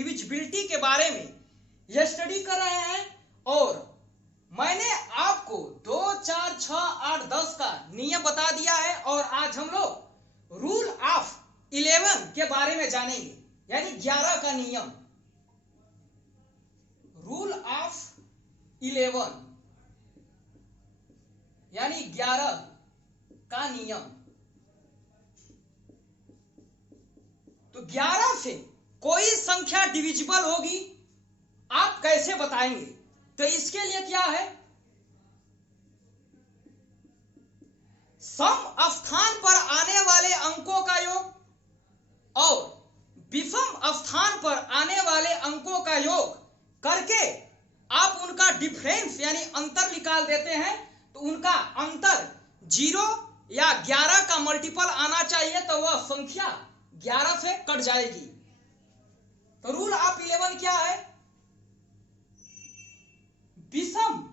Divisibility के बारे में यह स्टडी कर रहे हैं। और मैंने आपको 2, 4, 6, 8, 10 का नियम बता दिया है और आज हम लोग रूल ऑफ 11 के बारे में जानेंगे, यानी 11 का नियम। रूल ऑफ 11 यानी 11 का नियम। तो 11 से कोई संख्या डिविजिबल होगी आप कैसे बताएंगे? तो इसके लिए क्या है, सम स्थान पर आने वाले अंकों का योग और विषम स्थान पर आने वाले अंकों का योग करके आप उनका डिफरेंस यानी अंतर निकाल देते हैं। तो उनका अंतर 0 या 11 का मल्टीपल आना चाहिए, तो वह संख्या 11 से कट जाएगी। तो रूल ऑफ 11 क्या है, विषम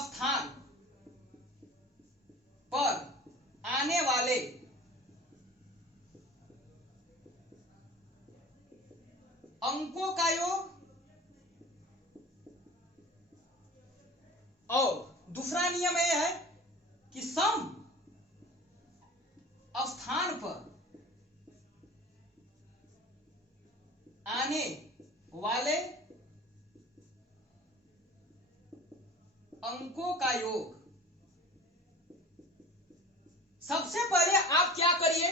स्थान पर आने वाले अंकों का योग और दूसरा नियम यह है कि सम स्थान पर आने वाले अंकों का योग। सबसे पहले आप क्या करिए,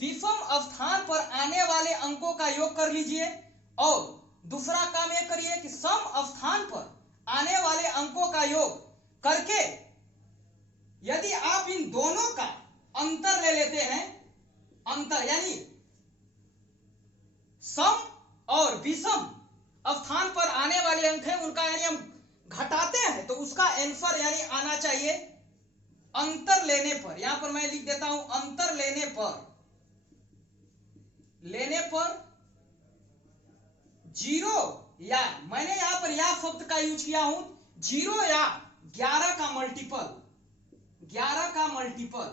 विषम स्थान पर आने वाले अंकों का योग कर लीजिए और दूसरा काम यह करिए कि सम स्थान पर आने वाले अंकों का योग करके यदि आप इन दोनों का अंतर ले लेते हैं, अंतर यानी सम और विषम स्थान पर आने वाले अंक है उनका यानी हम घटाते हैं, तो उसका आंसर यानी आना चाहिए अंतर लेने पर। यहां पर मैं लिख देता हूं अंतर लेने पर 0 या मैंने यहां पर या शब्द का यूज किया हूं 0 या 11 का मल्टीपल। 11 का मल्टीपल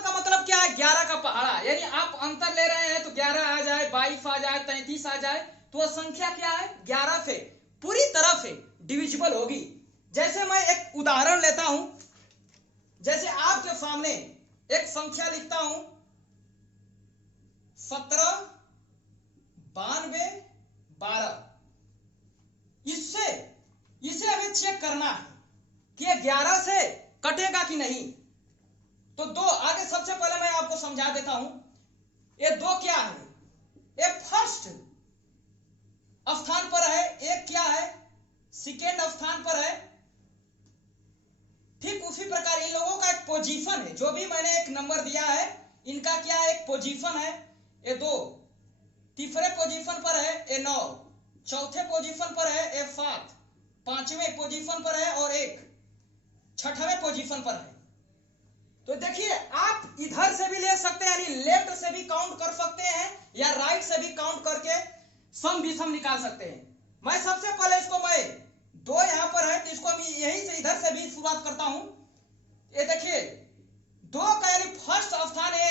का मतलब क्या है, 11 का पहाड़ा। यानी आप अंतर ले रहे हैं तो 11 आ जाए, 22 आ जाए, 33 आ जाए, तो वह संख्या क्या है 11 से पूरी तरह से डिविजिबल होगी। जैसे मैं एक उदाहरण लेता हूं, जैसे आपके सामने एक संख्या लिखता हूं 17, 92, 12। इसे हमें चेक करना है कि यह 11 से कटेगा कि नहीं। तो 2 आगे सबसे पहले मैं आपको समझा देता हूं, ये 2 क्या है, एक फर्स्ट स्थान पर है, एक क्या है सेकेंड स्थान पर है। ठीक उसी प्रकार इन लोगों का एक पोजीशन है, जो भी मैंने एक नंबर दिया है इनका क्या है एक पोजीशन है। ये 2 तीसरे पोजीशन पर है, ये 9 चौथे पोजीशन पर है, ये 7 पांचवें पोजीशन पर है और एक छठवें पोजीशन पर है। तो देखिए आप इधर से भी ले सकते हैं यानी लेफ्ट से भी काउंट कर सकते हैं या राइट से भी काउंट करके सम विषम निकाल सकते हैं। मैं सबसे पहले इसको मैं 2 यहां पर है तो इसको मैं यहीं से इधर से भी शुरुआत करता हूं। ये देखिए 2 का यानी फर्स्ट स्थान है,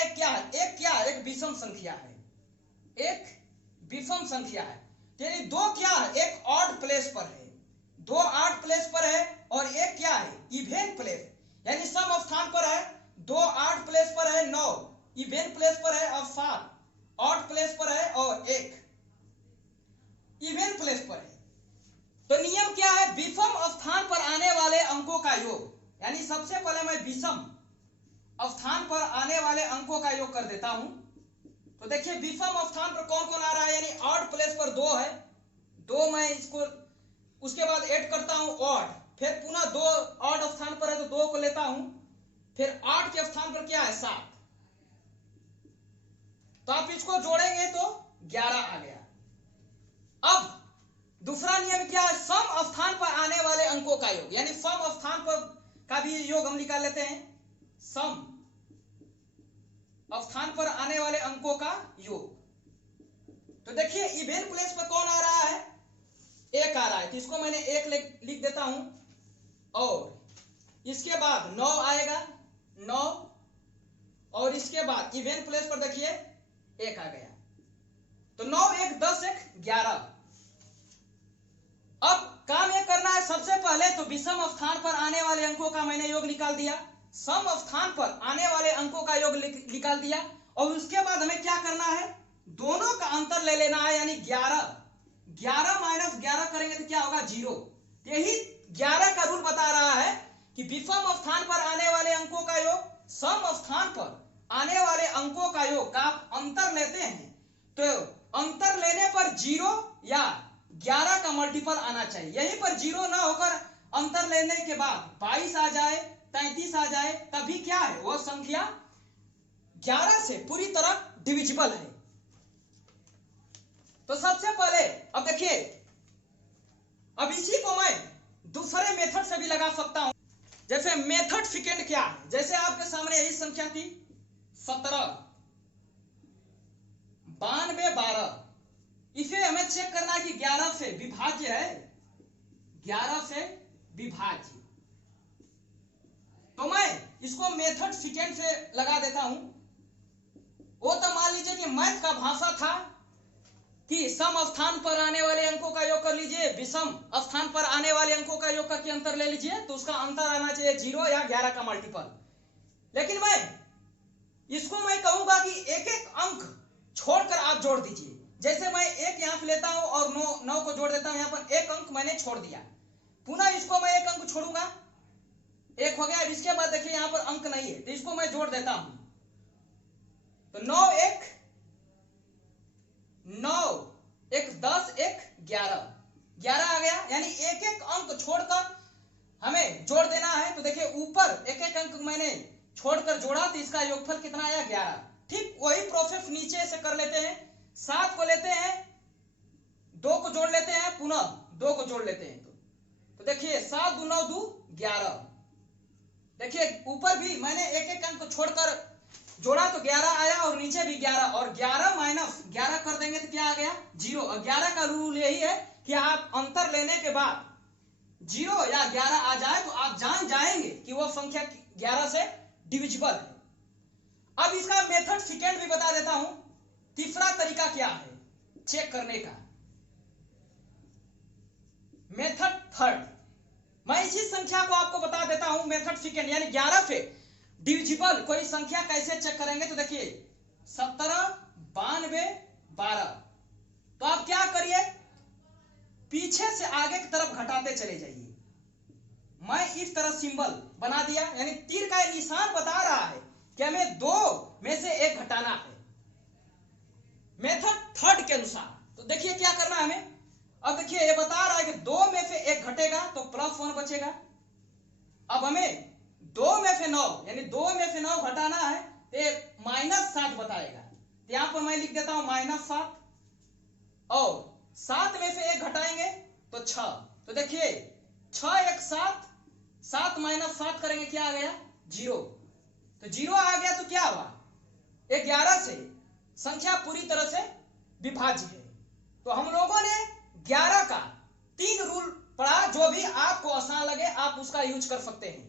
एक विषम संख्या है, एक विषम संख्या है। यानी 2 क्या है एक ऑड प्लेस पर है, 2 ऑड प्लेस पर है और एक क्या है इवन प्लेस यानी सम स्थान पर है, 2 ऑड प्लेस पर है, 9 इवन प्लेस पर है और 7 ऑड प्लेस पर है और 1 इवन प्लेस पर है। तो नियम क्या है, विषम स्थान पर आने वाले अंकों का योग। यानी सबसे पहले मैं विषम स्थान पर आने वाले अंकों का योग कर देता हूं। तो देखिए विषम स्थान पर कौन कौन आ रहा है, यानी ऑड प्लेस पर 2 है, 2 मैं इसको उसके बाद ऐड करता हूं ऑड, फिर पुनः 2 ऑड स्थान पर है तो 2 को लेता हूं, फिर 8 के स्थान पर क्या है 7, तो आप इसको जोड़ेंगे तो 11 आ गया। अब दूसरा नियम क्या है, सम स्थान पर आने वाले अंकों का योग, यानी सम स्थान पर का भी योग हम निकाल लेते हैं, सम स्थान पर आने वाले अंकों का योग। तो देखिए इवन प्लेस पर कौन आ रहा है, 1 आ रहा है, तो इसको मैंने 1 लिख देता हूं और इसके बाद 9 आएगा 9 और इसके बाद इवन प्लेस पर देखिए 1 आ गया। तो 9 1 10 1 11। अब काम ये करना है, सबसे पहले तो विषम स्थान पर आने वाले अंकों का मैंने योग निकाल दिया, सम स्थान पर आने वाले अंकों का योग निकाल दिया, और उसके बाद हमें क्या करना है, दोनों का अंतर ले लेना है, यानी 11 माइनस 11 करेंगे तो क्या होगा 0। यही 11 का रूल बता रहा है कि विषम स्थान पर आने वाले अंकों का योग सम स्थान पर आने वाले अंकों का योग का आप अंतर लेते हैं, तो अंतर लेने पर 0 या 11 का मल्टीपल आना चाहिए। यहीं पर 0 ना होकर अंतर लेने के बाद 22 आ जाए, 33 आ जाए, तभी क्या है, वह संख्या 11 से पूरी तरह डिविजिबल है। तो सबसे पहले अब देखिए, अब इसी को मैं दूसरे मेथड से भी लगा सकता हूं। जैसे मेथड सेकेंड क्या है, जैसे आपके सामने यही संख्या थी 17 92 12, इसे हमें चेक करना है कि 11 से विभाज्य है, 11 से विभाज्य। तो मैं इसको मेथड सेकेंड से लगा देता हूं। वो तो मान लीजिए कि मैथ का भाषा था कि सम स्थान पर आने वाले अंकों का योग कर लीजिए, विषम स्थान पर आने वाले अंकों का योग करके अंतर ले लीजिए, तो उसका अंतर आना चाहिए 0 या 11 का मल्टीपल। लेकिन इसको मैं कहूंगा कि एक एक अंक छोड़कर आप जोड़ दीजिए। जैसे मैं 1 यहां पे लेता हूं और 9 को जोड़ देता हूं, यहां पर 1 अंक मैंने छोड़ दिया, पुनः इसको मैं 1 अंक छोड़ूंगा, 1 हो गया। इसके बाद देखिए यहां पर अंक नहीं है, तो इसको मैं जोड़ देता हूं, तो 9 1 9 1 10 1 11 आ गया। यानी एक एक अंक छोड़कर हमें जोड़ देना है। तो देखिए ऊपर एक एक अंक मैंने छोड़कर जोड़ा, तो इसका योगफल कितना आया 11। ठीक वही प्रोसेस नीचे से कर लेते हैं। 7 को लेते हैं, 2 को जोड़ लेते हैं, पुनः 2 को जोड़ लेते हैं, तो देखिए 7 2 9 2 11। देखिए ऊपर भी मैंने एक एक अंक छोड़कर जोड़ा तो 11 आया, और नीचे भी 11, और 11 माइनस 11 कर देंगे तो क्या आ गया 0। और 11 का रूल यही है कि आप अंतर लेने के बाद 0 या 11 आ जाए तो आप जान जाएंगे कि वह संख्या 11 से डिविजिबल है। अब इसका मेथड सेकेंड भी बता देता हूं। तीसरा तरीका क्या है चेक करने का, मेथड थर्ड। मैं इसी संख्या को आपको बता देता हूं, मेथड सेकेंड, यानी 11 से डिविजिबल कोई संख्या कैसे चेक करेंगे। तो देखिए 17 92 12, तो आप क्या करिए, पीछे से आगे की तरफ घटाते चले जाइए। मैं इस तरह सिंबल बना दिया, यानी तीर का निशान बता रहा है कि हमें 2 में से 1 घटाना है मेथड थर्ड के अनुसार। तो देखिए क्या करना है हमें। अब देखिए ये बता रहा है कि 2 में से 1 घटेगा तो +1 बचेगा। अब हमें 2 में से 9, यानी 2 में से 9 घटाना है, तो -7 बताएगा। तो यहां पर मैं लिख देता हूं -7, और 7 में से 1 घटाएंगे तो 6। तो देखिए 6 1 7, 7 - 7 करेंगे, क्या आ गया 0। तो 0 आ गया तो क्या हुआ, 11 से संख्या पूरी तरह से विभाज्य है। तो हम लोगों ने 11 का 3 रूल पढ़ा, जो भी आपको आसान लगे आप उसका यूज कर सकते हैं।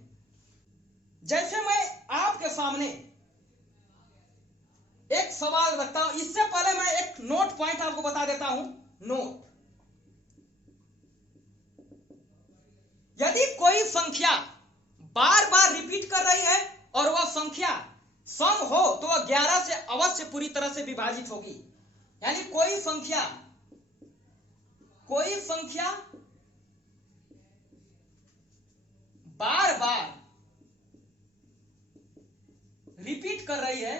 जैसे मैं आपके सामने एक सवाल रखता हूं, इससे पहले मैं एक नोट पॉइंट आपको बता देता हूं। नोट, यदि कोई संख्या बार बार रिपीट कर रही है और वह संख्या सम हो तो वह 11 से अवश्य पूरी तरह से विभाजित होगी। यानी कोई संख्या बार बार रिपीट कर रही है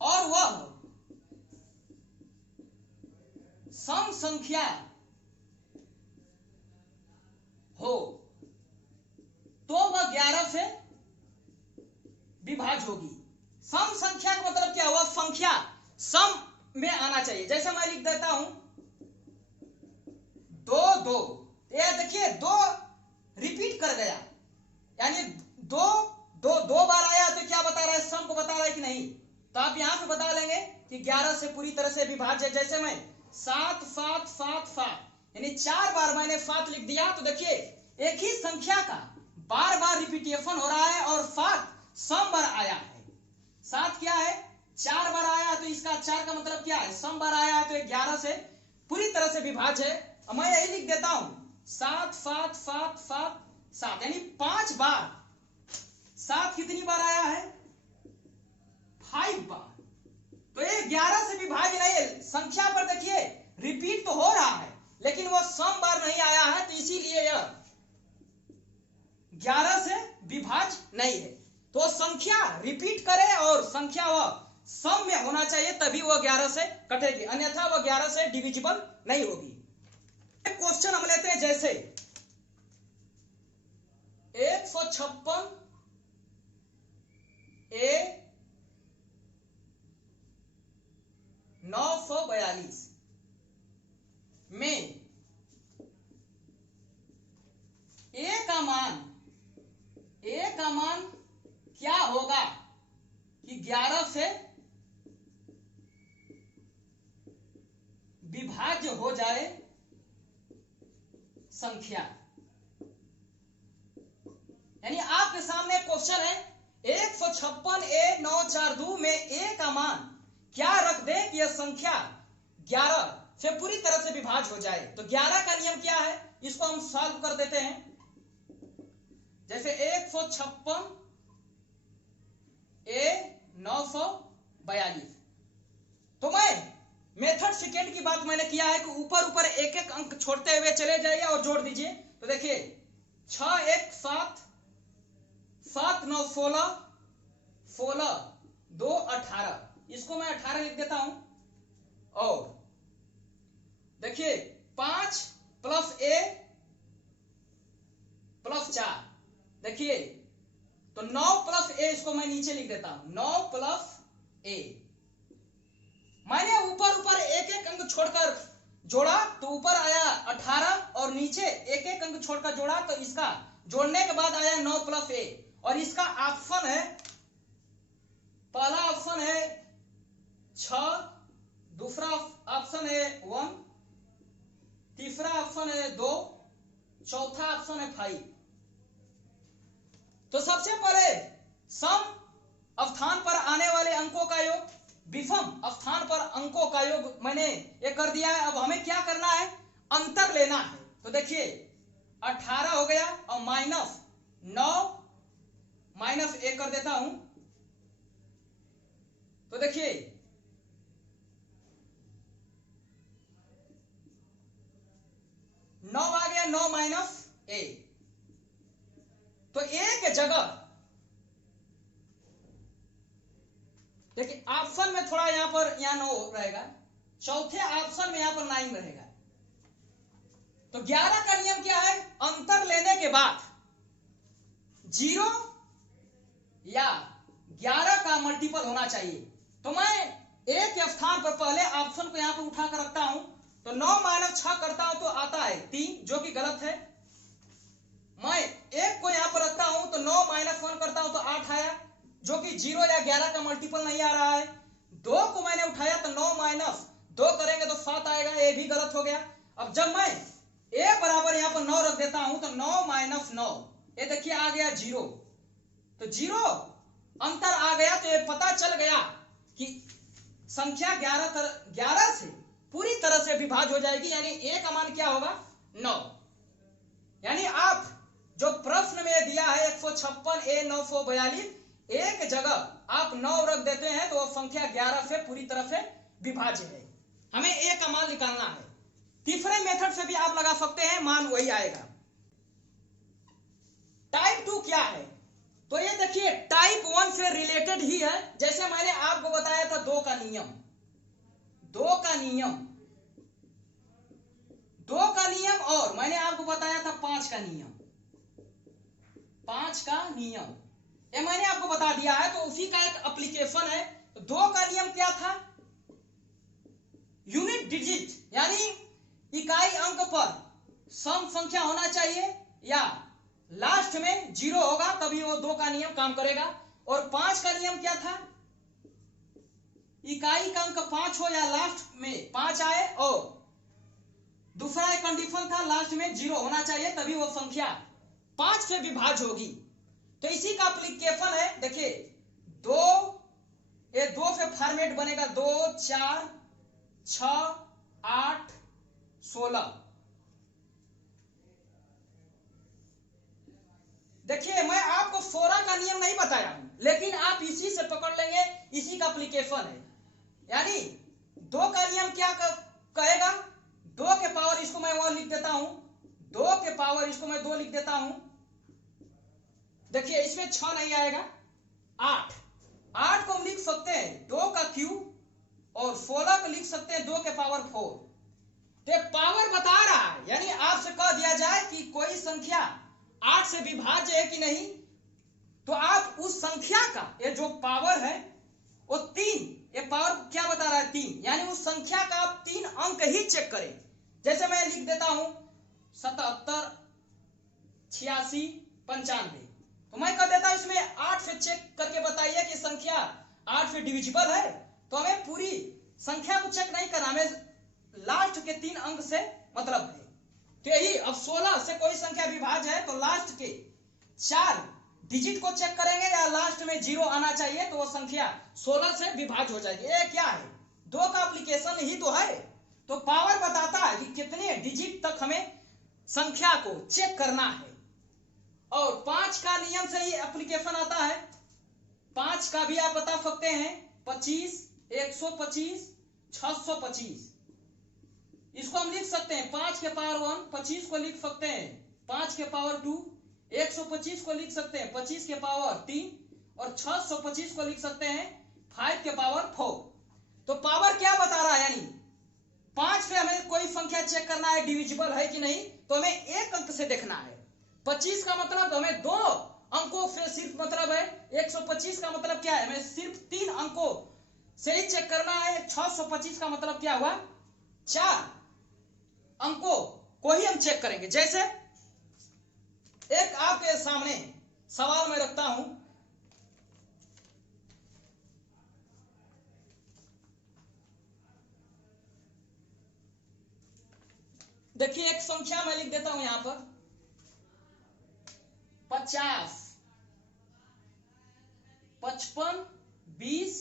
और वह सम संख्या हो तो वह 11 से विभाज्य होगी। सम संख्या का मतलब क्या हुआ, संख्या सम में आना चाहिए। जैसे मैं लिख देता हूं 2 2, ये देखिए 2 रिपीट कर गया, यानी 2 2 2 बार आया, तो क्या बता रहा है, सम को बता रहा है कि नहीं। तो आप यहां पे बता लेंगे कि 11 से पूरी तरह से विभाज्य। जैसे मैं 7 7 7 7, यानी 4 बार मैंने 7 लिख दिया, तो देखिए एक ही संख्या का बार बार रिपीटेशन हो रहा है और 7 सम बार आया है। 7 क्या है 4 बार आया है, तो इसका 4 का मतलब क्या है सम बार आया है, तो 11 से पूरी तरह से विभाज्य है। अब मैं यही लिख देता हूं 7 7 7 7 7 यानी 5 बार। 7 कितनी बार आया है 5 बार। तो ये 11 से विभाज्य नहीं है। संख्या पर देखिए रिपीट तो हो रहा है लेकिन वो सम बार नहीं आया है, तो इसीलिए यह 11 से विभाज्य नहीं है। तो संख्या रिपीट करे और संख्या वह सम में होना चाहिए, तभी वह 11 से कटेगी, अन्यथा वह 11 से डिविजिबल नहीं होगी। एक क्वेश्चन हम लेते हैं, जैसे 156 ए 942 में ए का मान क्या होगा कि 11 से विभाज्य हो जाए संख्या। यानी आपके सामने क्वेश्चन है 156 ए 942 में ए का मान क्या रख दे कि यह संख्या 11 से पूरी तरह से विभाज्य हो जाए। तो 11 का नियम क्या है, इसको हम सॉल्व कर देते हैं। जैसे 156 ए 942, तो मैं मेथड सेकेंड की बात मैंने किया है कि ऊपर ऊपर एक एक अंक छोड़ते हुए चले जाइए और जोड़ दीजिए। तो देखिए 6 1 7 7 9 16 16 2 18, इसको मैं 18 लिख देता हूं। और देखिए 5 प्लस ए प्लस 4, देखिए तो 9 प्लस ए, इसको मैं नीचे लिख देता हूं 9 प्लस ए। मैंने ऊपर ऊपर एक एक अंक छोड़कर जोड़ा तो ऊपर आया 18 और नीचे एक एक अंक छोड़कर जोड़ा तो इसका जोड़ने के बाद आया 9 प्लस ए। और इसका ऑप्शन है, पहला ऑप्शन है 6, दूसरा ऑप्शन है 1, तीसरा ऑप्शन है 2, चौथा ऑप्शन है 5। तो सबसे पहले सम स्थान पर आने वाले अंकों का योग, विषम स्थान पर अंकों का योग मैंने ये कर दिया है। अब हमें क्या करना है, अंतर लेना है। तो देखिए 18 हो गया और माइनस 9 माइनस 1 कर देता हूं। तो देखिए 9 आ गया, 9 माइनस 1। तो एक जगह देखिए ऑप्शन में थोड़ा यहां पर 9 रहेगा, चौथे ऑप्शन में यहां पर 9 रहेगा। तो 11 का नियम क्या है, अंतर लेने के बाद 0 या 11 का मल्टीपल होना चाहिए। तो मैं एक के स्थान पर पहले ऑप्शन को यहां पर उठा कर रखता हूं। तो 9 माइनस 6 करता हूं तो आता है 3, जो कि गलत है। मैं एक को यहां पर रखता हूं तो 9 माइनस 1 करता हूं तो 8 आया, जो कि 0 या 11 का मल्टीपल नहीं आ रहा है। 2 को मैंने उठाया तो 9 माइनस 2 करेंगे तो 7 आएगा, ये भी गलत हो गया। अब जब मैं ए बराबर यहां पर 9 रख देता हूं तो 9 माइनस 9, ये देखिए आ गया 0। तो 0 अंतर आ गया, तो ये पता चल गया कि संख्या 11 से पूरी तरह से विभाज्य हो जाएगी। यानी ए का मान क्या होगा 9। यानी आप जो प्रश्न में दिया है 156 ए 942, एक जगह आप 9 रख देते हैं तो संख्या 11 से पूरी तरह से विभाज्य है। हमें ए का मान निकालना है। तीसरे मेथड से भी आप लगा सकते हैं, मान वही आएगा। टाइप 2 क्या है, तो ये देखिए टाइप 1 से रिलेटेड ही है। जैसे मैंने आपको बताया था 2 का नियम, 2 का नियम और मैंने आपको बताया था 5 का नियम, 5 का नियम ये मैंने आपको बता दिया है। तो उसी का एक एप्लीकेशन है। तो 2 का नियम क्या था, यूनिट डिजिट यानी इकाई अंक पर सम संख्या होना चाहिए या लास्ट में 0 होगा, तभी वो 2 का नियम काम करेगा। और 5 का नियम क्या था, इकाई का अंक 5 हो या लास्ट में 5 आए, और दूसरा एक कंडीशन था लास्ट में 0 होना चाहिए, तभी वो संख्या 5 से विभाज्य होगी। तो इसी का एप्लीकेशन है। देखिए 2 ये 2 से फॉर्मेट बनेगा 2 4 6 8 16। देखिए मैं आपको 16 का नियम नहीं बताया हूं, लेकिन आप इसी से पकड़ लेंगे, इसी का एप्लीकेशन है। यानी 2 का नियम क्या कहेगा, 2 के पावर, इसको मैं 1 लिख देता हूं, 2 के पावर इसको मैं 2 लिख देता हूं। देखिए इसमें 6 नहीं आएगा, 8 को हम लिख सकते हैं 2 का क्यूब और 16 को लिख सकते हैं 2 के पावर 4। तो पावर बता रहा है, यानी आपसे कह दिया जाए कि कोई संख्या 8 से विभाज्य है कि नहीं, तो आप उस संख्या का ये जो पावर है वो 3, ये पावर क्या बता रहा है 3, यानी उस संख्या का आप 3 अंक ही चेक करें। जैसे मैं लिख देता हूं 77 86 95, तो मैं कह देता हूं इसमें 8 से चेक करके बताइए कि संख्या 8 से डिविजिबल है। तो हमें पूरी संख्या को चेक नहीं करना, हमें लास्ट के 3 अंक से मतलब है। तो यही अब 16 से कोई संख्या विभाज्य है तो लास्ट के 4 डिजिट को चेक करेंगे या लास्ट में 0 आना चाहिए, तो वो संख्या 16 से विभाज्य हो जाएगी। ये क्या है, 2 का एप्लीकेशन ही तो है। तो पावर बताता है कि कितने डिजिट तक हमें संख्या को चेक करना है। और 5 का नियम से ही एप्लीकेशन आता है। 5 का भी आप बता सकते हैं 25 125 625, इसको हम लिख सकते हैं 5 के पावर 1, 25 को लिख सकते हैं 5 के पावर 2, 125 को लिख सकते हैं 25 के पावर 3 और 625 को लिख सकते हैं 5 के पावर 4। तो पावर क्या बता रहा है, यानी 5 पे हमें कोई संख्या चेक करना है डिविजिबल है कि नहीं, तो हमें एक अंक से देखना है। 25 का मतलब हमें 2 अंकों से सिर्फ मतलब है, 125 का मतलब क्या है, हमें सिर्फ 3 अंकों से ही चेक करना है। 625 का मतलब क्या हुआ, 4 अंकों को ही हम चेक करेंगे। जैसे एक आपके सामने सवाल मैं रखता हूं, देखिए एक संख्या मैं लिख देता हूं यहां पर 50 55 20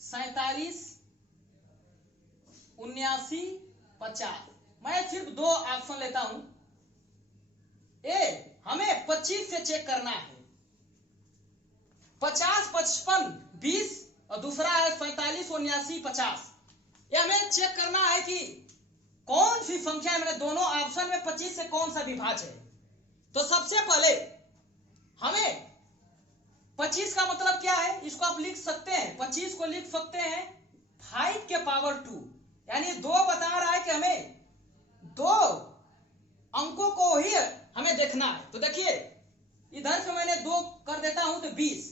47 79 50। मैं सिर्फ 2 ऑप्शन लेता हूं। ए हमें 25 से चेक करना है, 50 55 20 और दूसरा है 47 79 50। ये हमें चेक करना है कि कौन सी संख्या मैंने दोनों ऑप्शन में 25 से कौन सा विभाज्य है। तो सबसे पहले हमें 25 का मतलब क्या है, इसको आप लिख सकते हैं, 25 को लिख सकते हैं 5 के पावर 2, यानी 2 बता रहा है कि हमें 2 अंकों को ही हमें देखना है। तो देखिए इधर से मैंने 2 कर देता हूं तो 20,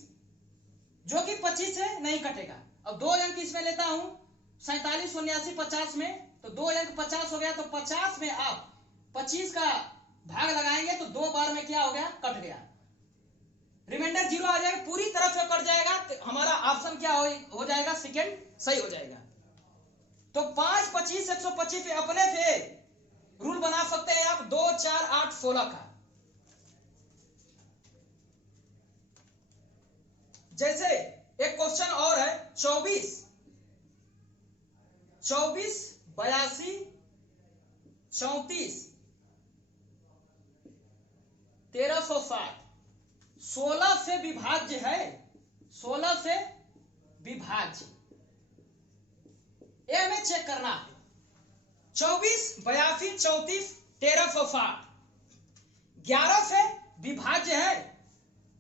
जो कि 25 से नहीं कटेगा। अब 2 अंक इसमें लेता हूं 47 79 50 में, तो 2 अंक 50 हो गया। तो 50 में आप 25 का भाग लगाएंगे तो 2 बार में क्या हो गया, कट गया, रिमाइंडर 0 आ जाएगा, पूरी तरफ से कट जाएगा। तो हमारा ऑप्शन क्या हो जाएगा, सेकेंड सही हो जाएगा। तो 5 25 125 अपने से रूल बना सकते हैं आप 2 4 8 16 का। जैसे एक क्वेश्चन और है 24 82 34 1360, 16 से विभाज्य है, 16 से विभाज्य, ये हमें चेक करना है। 24 82 34 1360 11 से विभाज्य है,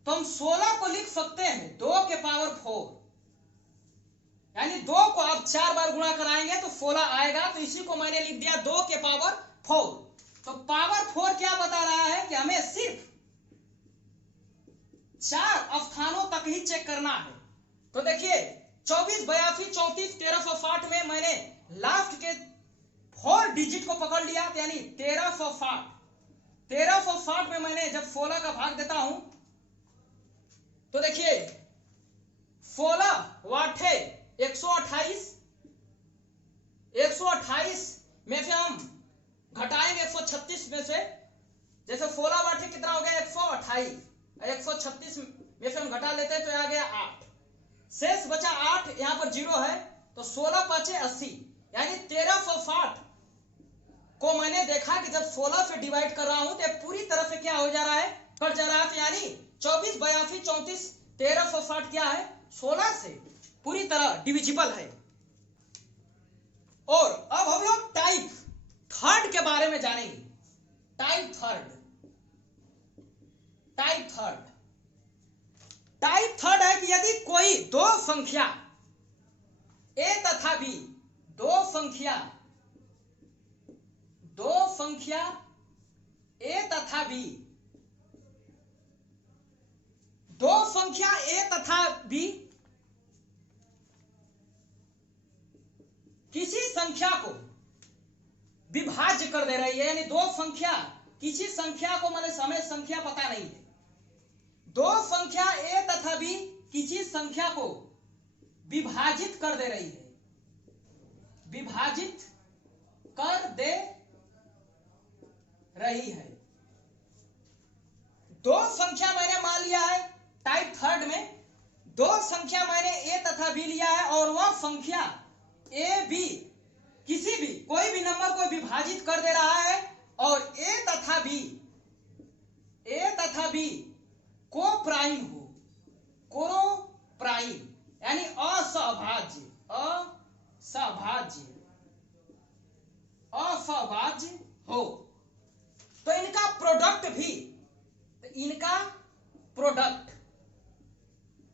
तो हम 16 को लिख सकते हैं 2 के पावर 4, यानी 2 को आप 4 बार गुणा कराएंगे तो 16 आएगा। तो इसी को मैंने लिख दिया 2 के पावर 4। तो पावर 4 क्या बता रहा है कि हमें सिर्फ 4 स्थानों तक ही चेक करना है। तो देखिए 24 82 34 1360 में मैंने लास्ट के 4 डिजिट को पकड़ लिया, यानी 1360। 1360 में मैंने जब 16 का भाग देता हूं तो देखिए 16 वाट है 128, 128 में से हम घटाएंगे 136 में से, जैसे 16 वाट है कितना हो गया 128, 136 में से हम घटा लेते हैं तो आ गया 8। शेष बचा 8, यहां पर 0 है, तो 16 5 80, यानी 1360 को मैंने देखा कि जब 16 से डिवाइड कर रहा हूं तो पूरी तरह से क्या हो जा रहा है, कट जा रहा है। यानी 24 82 34 1360 क्या है, 16 से पूरी तरह डिविजिबल है। और अब हम लोग टाइप थर्ड के बारे में जानेंगे। टाइप थर्ड है कि यदि कोई दो संख्या ए तथा बी, दो संख्या ए तथा बी, दो संख्या ए तथा बी किसी संख्या को विभाज्य कर दे रही है, यानी दो संख्या किसी संख्या को, माने हमें संख्या पता नहीं है, दो संख्या ए तथा बी किसी संख्या को विभाजित कर दे रही है, विभाजित कर दे रही है। दो संख्या मैंने मान लिया है टाइप थर्ड में, दो संख्या मैंने ए तथा बी लिया है और वह संख्या ए बी किसी भी कोई भी नंबर को विभाजित कर दे रहा है और ए तथा बी को प्राइम हो, को प्राइम यानी असहभाज्य हो, तो इनका प्रोडक्ट भी,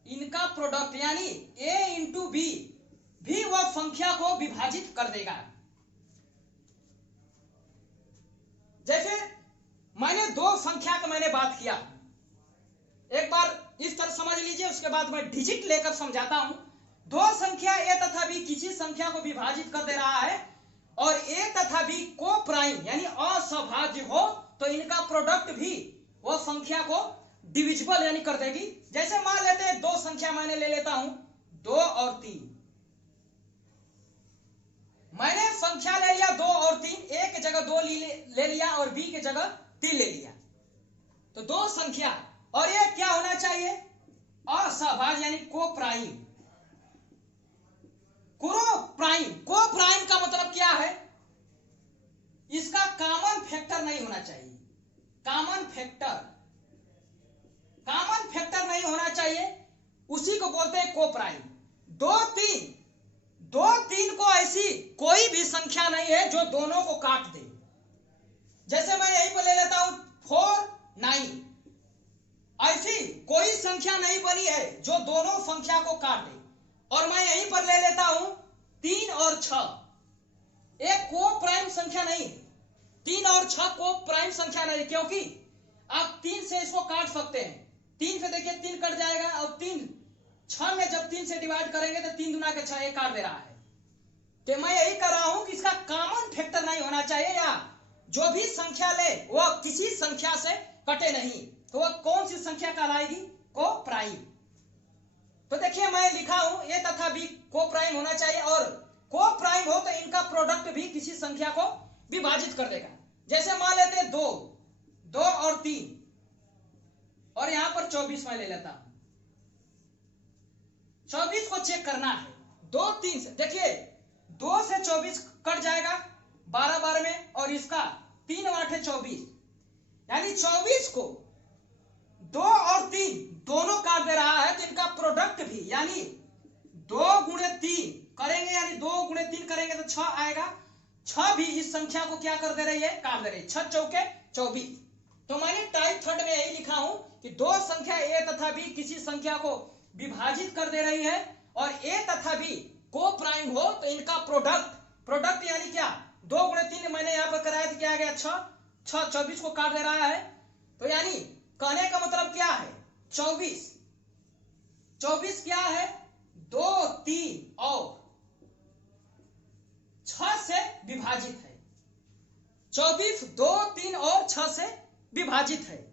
इनका प्रोडक्ट यानी ए इंटू बी भी वह संख्या को विभाजित कर देगा। जैसे मैंने दो संख्या का मैंने बात किया, एक बार इस तरह समझ लीजिए, उसके बाद मैं डिजिट लेकर समझाता हूं। दो संख्या ए तथा बी किसी संख्या को विभाजित कर दे रहा है और ए तथा बी को प्राइम यानी असहभाज्य हो, तो इनका प्रोडक्ट भी वह संख्या को डिविजिबल यानी कर देगी। जैसे मान लेते हैं दो संख्या मैंने ले लेता हूं 2 और 3, मैंने संख्या ले लिया 2 और 3, ए की जगह 2 ले लिया और बी की जगह 3 ले लिया, तो दो संख्या और ये क्या होना चाहिए, असहभाज्य यानी को प्राइम। को प्राइम का मतलब क्या है, इसका कॉमन फैक्टर नहीं होना चाहिए, कॉमन फैक्टर नहीं होना चाहिए, उसी को बोलते हैं को प्राइम। 2 3 को ऐसी कोई भी संख्या नहीं है जो दोनों को काट दे। जैसे मैं यहीं पर ले लेता हूं 4 9, ऐसी कोई संख्या नहीं बनी है जो दोनों संख्या को काट दे। और मैं यहीं पर ले लेता हूं 3 और 6, एक को प्राइम संख्या नहीं, 3 और 6 को प्राइम संख्या नहीं, क्योंकि आप 3 से इसको काट सकते हैं, 3 से देखिए 3 कट जाएगा और 3 6 में जब 3 से डिवाइड करेंगे तो 3 दूना के 6 एक काट दे रहा है। तो मैं यही कर रहा हूं कि इसका कॉमन फैक्टर नहीं होना चाहिए, या जो भी संख्या ले वह किसी संख्या से कटे नहीं, तो वह कौन सी संख्या कहलाएगी, को प्राइम। तो देखिए मैं लिखा हूं ए तथा बी को प्राइम होना चाहिए, और को प्राइम हो तो इनका प्रोडक्ट भी किसी संख्या को विभाजित कर देगा। जैसे मान लेते हैं 2 और 3, और यहां पर 24 मैं ले लेता हूं, 24 को चेक करना है 2 3 से, देखिए 2 से 24 कट जाएगा 12 12 में, और इसका 3 8 24, यानी 24 को 2 और 3 दोनों काट दे रहा है, तो इनका प्रोडक्ट भी यानी 2 गुणे 3 करेंगे, यानी 2 गुणे 3 करेंगे तो 6 आएगा, 6 भी इस संख्या को क्या कर दे रही है, काट दे रही है, 6 चौके 24। तो मैंने टाइप थर्ड में यही लिखा हूं कि दो संख्या ए तथा बी किसी संख्या को विभाजित कर दे रही है और ए तथा बी को प्राइम हो, तो इनका प्रोडक्ट यानी क्या, 2 गुणे 3 मैंने यहां पर कराया तो क्या आ गया 6, 24 को काट दे रहा है, तो यानी कहने का मतलब क्या है, 24 क्या है, 2 3 और 6 से विभाजित है, 24 2 3 और 6 से विभाजित है।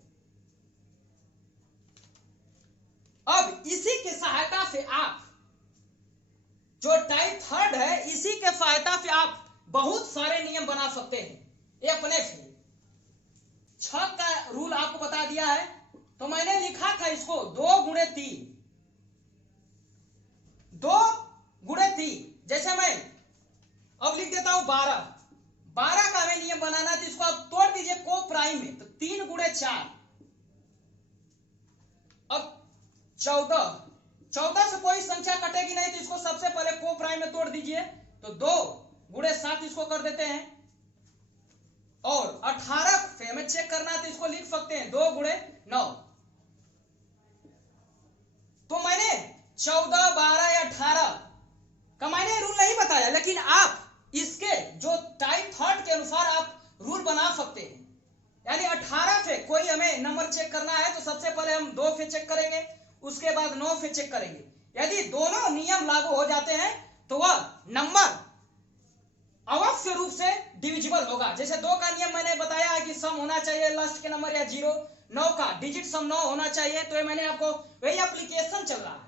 अब इसी की सहायता से आप, जो टाइप थर्ड है, इसी के सहायता से आप बहुत सारे नियम बना सकते हैं। ये अपने से 6 का रूल आपको बता दिया है, तो मैंने लिखा था इसको 2 गुणे 3, 2 गुणे 3, जैसे मैं अब लिख देता हूं 12 का हमें नियम बनाना, तो इसको आप तोड़ दीजिए को प्राइम में, तो 3 गुणे 4, अब 14 से कोई संख्या कटेगी नहीं, तो इसको सबसे पहले को प्राइम में तोड़ दीजिए, तो 2 गुणे 7 इसको कर देते हैं, और 18 से हमें चेक करना है, तो इसको लिख सकते हैं 2 गुणे 9। तो मैंने 14, 12 या 18 का मैंने रूल नहीं बताया, लेकिन आप इसके जो टाइप थर्ड के अनुसार आप रूल बना सकते हैं। यानी 18 से कोई हमें नंबर चेक करना है, तो सबसे पहले हम 2 से चेक करेंगे, उसके बाद 9 से चेक करेंगे। यदि दोनों नियम लागू हो जाते हैं तो वह नंबर अवश्य रूप से डिविजिबल होगा। जैसे 2 का नियम मैंने बताया है कि सम होना चाहिए लास्ट के नंबर या 0, 9 का डिजिट सम 9 होना चाहिए, तो ये मैंने आपको वही एप्लीकेशन चल रहा है।